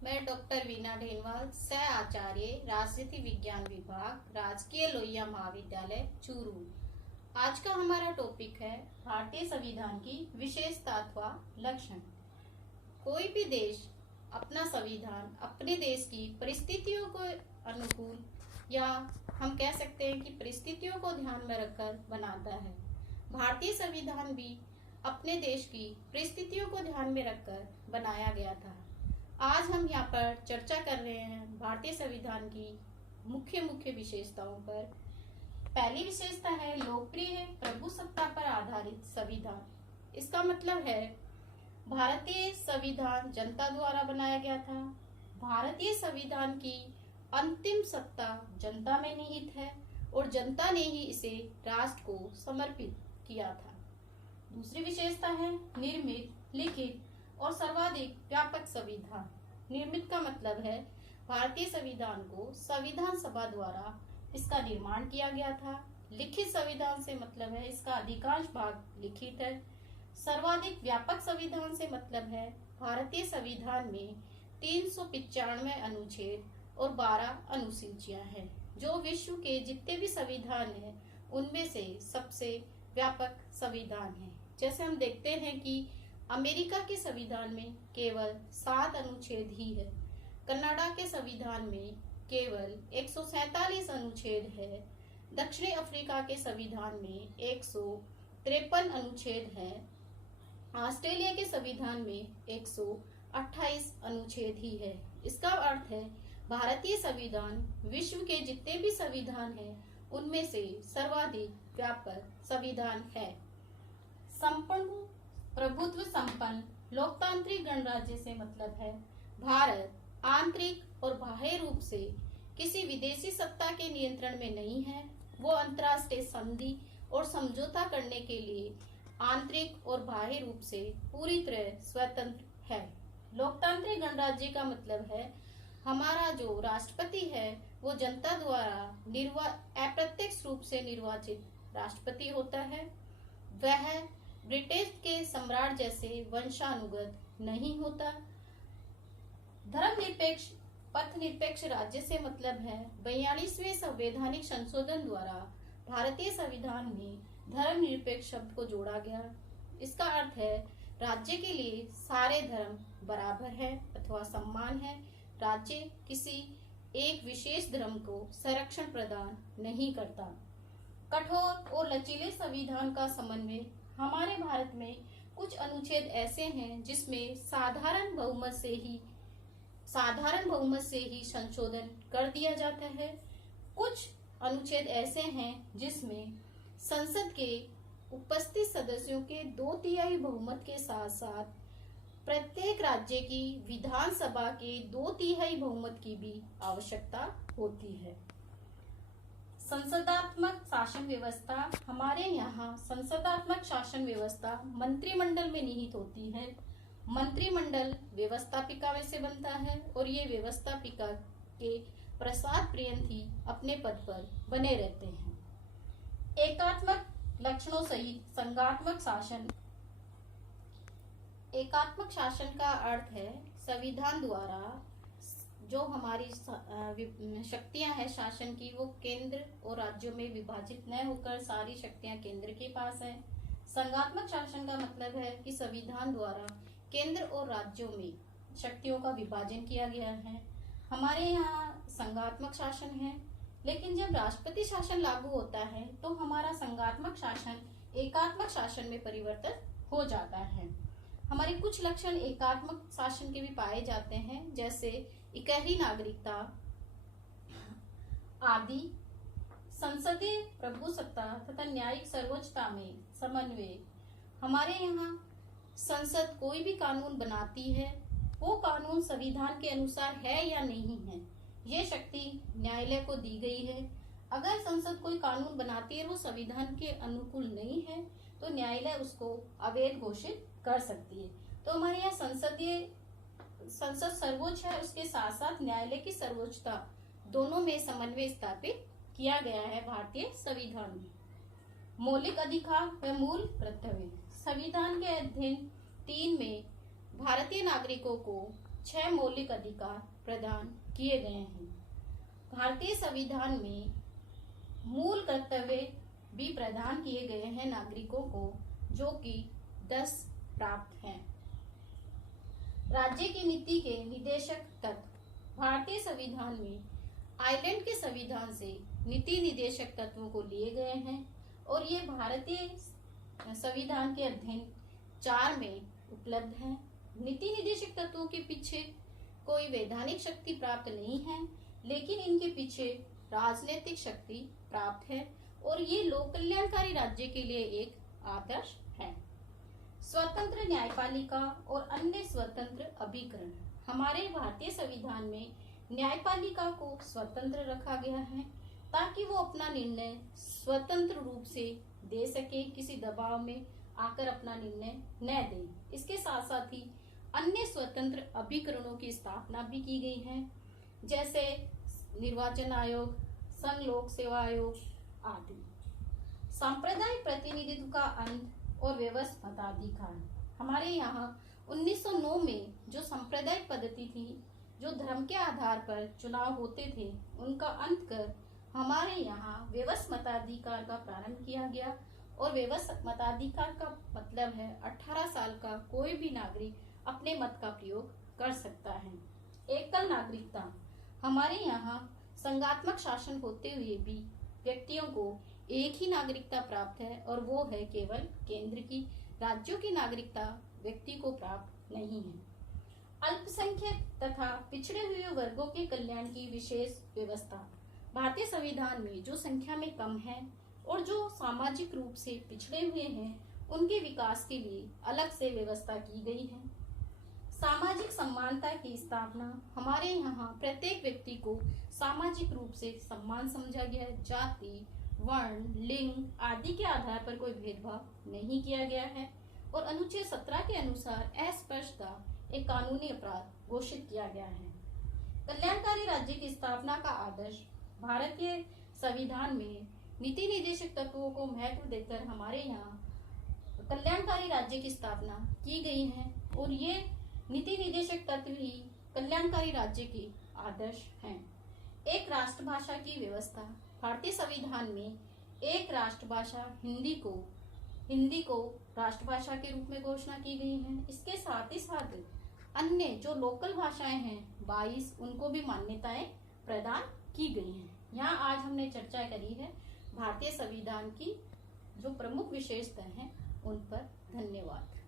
मैं डॉक्टर वीना ढेनवाल, सह आचार्य राजनीति विज्ञान विभाग, राजकीय लोहिया महाविद्यालय चूरू। आज का हमारा टॉपिक है भारतीय संविधान की विशेषता अथवा लक्षण। कोई भी देश अपना संविधान अपने देश की परिस्थितियों को अनुकूल या हम कह सकते हैं कि परिस्थितियों को ध्यान में रखकर बनाता है। भारतीय संविधान भी अपने देश की परिस्थितियों को ध्यान में रखकर बनाया गया था। आज हम यहाँ पर चर्चा कर रहे हैं भारतीय संविधान की मुख्य मुख्य विशेषताओं पर। पहली विशेषता है लोकप्रिय प्रभुसत्ता पर आधारित संविधान। इसका मतलब है भारतीय संविधान जनता द्वारा बनाया गया था। भारतीय संविधान की अंतिम सत्ता जनता में निहित है और जनता ने ही इसे राष्ट्र को समर्पित किया था। दूसरी विशेषता है निर्मित, लिखित और सर्वाधिक व्यापक संविधान। निर्मित का मतलब है भारतीय संविधान को संविधान सभा द्वारा इसका निर्माण किया गया था। लिखित संविधान से मतलब है इसका अधिकांश भाग लिखित है। सर्वाधिक व्यापक संविधान से मतलब है भारतीय संविधान में 395 अनुच्छेद और 12 अनुसूचियां हैं, जो विश्व के जितने भी संविधान हैं उनमें से सबसे व्यापक संविधान है। जैसे हम देखते हैं कि अमेरिका के संविधान में केवल 7 अनुच्छेद ही है, कनाडा के संविधान में केवल 147 अनुच्छेद है, दक्षिण अफ्रीका के संविधान में 153 अनुच्छेद है, ऑस्ट्रेलिया के संविधान में 128 अनुच्छेद ही है। इसका अर्थ है भारतीय संविधान विश्व के जितने भी संविधान हैं उनमें से सर्वाधिक व्यापक संविधान है। संपूर्ण प्रभुत्व संपन्न लोकतांत्रिक गणराज्य से मतलब है भारत आंतरिक और बाह्य रूप से किसी विदेशी सत्ता के नियंत्रण में नहीं है। वो अंतर्राष्ट्रीय संधि और समझौता करने के लिए आंतरिक और बाह्य रूप से पूरी तरह स्वतंत्र है। लोकतांत्रिक गणराज्य का मतलब है हमारा जो राष्ट्रपति है वो जनता द्वारा अप्रत्यक्ष रूप से निर्वाचित राष्ट्रपति होता है। वह ब्रिटिश के सम्राट जैसे वंशानुगत नहीं होता। धर्मनिरपेक्ष पथ निरपेक्ष राज्य से मतलब है 42वें संवैधानिक संशोधन द्वारा भारतीय संविधान में धर्मनिरपेक्ष शब्द को जोड़ा गया। इसका अर्थ है राज्य के लिए सारे धर्म बराबर है अथवा सम्मान है। राज्य किसी एक विशेष धर्म को संरक्षण प्रदान नहीं करता। कठोर और लचीले संविधान का समन्वय। हमारे भारत में कुछ अनुच्छेद ऐसे हैं जिसमें साधारण बहुमत से ही संशोधन कर दिया जाता है। कुछ अनुच्छेद ऐसे हैं जिसमें संसद के उपस्थित सदस्यों के 2/3 बहुमत के साथ साथ प्रत्येक राज्य की विधानसभा के 2/3 बहुमत की भी आवश्यकता होती है। संसदात्मक शासन व्यवस्था। हमारे यहाँ संसदात्मक शासन व्यवस्था मंत्रिमंडल में निहित होती है। मंत्रिमंडल व्यवस्थापिका में से बनता है और ये व्यवस्थापिका के प्रसाद पर्यंत ही अपने पद पर बने रहते हैं। एकात्मक लक्षणों सहित संघात्मक शासन। एकात्मक शासन का अर्थ है संविधान द्वारा जो हमारी शक्तियां हैं शासन की वो केंद्र और राज्यों में विभाजित न होकर सारी शक्तियां केंद्र के पास है। संघात्मक शासन का मतलब है कि संविधान द्वारा केंद्र और राज्यों में शक्तियों का विभाजन किया गया है। हमारे यहाँ संघात्मक शासन है, लेकिन जब राष्ट्रपति शासन लागू होता है तो हमारा संघात्मक शासन एकात्मक शासन में परिवर्तित हो जाता है। हमारे कुछ लक्षण एकात्मक शासन के भी पाए जाते हैं, जैसे इकहरी नागरिकता आदि, संसदीय प्रभुसत्ता तथा न्यायिक सर्वोच्चता में समन्वय। हमारे यहाँ संसद कोई भी कानून बनाती है, वो कानून संविधान के अनुसार है या नहीं है, ये शक्ति न्यायालय को दी गई है। अगर संसद कोई कानून बनाती है वो संविधान के अनुकूल नहीं है तो न्यायालय उसको अवैध घोषित कर सकती है। तो हमारे यहाँ संसद सर्वोच्च है, उसके साथ साथ न्यायालय की सर्वोच्चता दोनों में समन्वय स्थापित किया गया है भारतीय संविधान में। मौलिक अधिकार व मूल कर्तव्य। संविधान के अध्ययन 3 में भारतीय नागरिकों को 6 मौलिक अधिकार प्रदान किए गए हैं। भारतीय संविधान में मूल कर्तव्य भी प्रदान किए गए हैं नागरिकों को, जो कि 10 प्राप्त हैं। राज्य की नीति के निदेशक तत्व भारतीय संविधान में आयरलैंड के संविधान से नीति निदेशक तत्वों को लिए गए हैं और ये भारतीय संविधान के अध्ययन 4 में उपलब्ध हैं। नीति निदेशक तत्वों के पीछे कोई वैधानिक शक्ति प्राप्त नहीं है, लेकिन इनके पीछे राजनीतिक शक्ति प्राप्त है और ये लोक कल्याणकारी राज्य के लिए एक आदर्श है। स्वतंत्र न्यायपालिका और अन्य स्वतंत्र अभिकरण। हमारे भारतीय संविधान में न्यायपालिका को स्वतंत्र रखा गया है ताकि वो अपना निर्णय स्वतंत्र रूप से दे सके, किसी दबाव में आकर अपना निर्णय न दे। इसके साथ साथ ही अन्य स्वतंत्र अभिकरणों की स्थापना भी की गई है, जैसे निर्वाचन आयोग, संघ लोक सेवा आयोग आदि। सांप्रदायिक प्रतिनिधित्व का अंत और व्यवस्थित मताधिकार। हमारे यहाँ 1909 में जो सांप्रदायिक पद्धति थी, जो धर्म के आधार पर चुनाव होते थे, उनका अंत कर हमारे यहाँ व्यवस्थित मताधिकार का प्रारंभ किया गया। और व्यवस्थित मताधिकार का मतलब है 18 साल का कोई भी नागरिक अपने मत का प्रयोग कर सकता है। एकल नागरिकता। हमारे यहाँ संघात्मक शासन होते हुए भी व्यक्तियों को एक ही नागरिकता प्राप्त है और वो है केवल केंद्र की। राज्यों की नागरिकता व्यक्ति को प्राप्त नहीं है। अल्पसंख्यक तथा पिछड़े हुए वर्गों के कल्याण की विशेष व्यवस्था। भारतीय संविधान में जो संख्या में कम है और जो सामाजिक रूप से पिछड़े हुए हैं, उनके विकास के लिए अलग से व्यवस्था की गई है। सामाजिक समानता की स्थापना। हमारे यहाँ प्रत्येक व्यक्ति को सामाजिक रूप से सम्मान समझा गया है। जाति, वर्ण, लिंग आदि के आधार पर कोई भेदभाव नहीं किया गया है और अनुच्छेद 17 के अनुसार अस्पृश्यता एक कानूनी अपराध घोषित किया गया है। कल्याणकारी राज्य की स्थापना का आदर्श। भारतीय संविधान में नीति निदेशक तत्वों को महत्व देकर हमारे यहाँ कल्याणकारी राज्य की स्थापना की गई है और ये नीति निदेशक तत्व ही कल्याणकारी राज्य के आदर्श हैं। एक राष्ट्रभाषा की व्यवस्था। भारतीय संविधान में एक राष्ट्रभाषा हिंदी को राष्ट्रभाषा के रूप में घोषणा की गई है। इसके साथ ही साथ अन्य जो लोकल भाषाएं हैं 22, उनको भी मान्यताएं प्रदान की गई हैं। यहाँ आज हमने चर्चा करी है भारतीय संविधान की जो प्रमुख विशेषताएं हैं उन पर। धन्यवाद।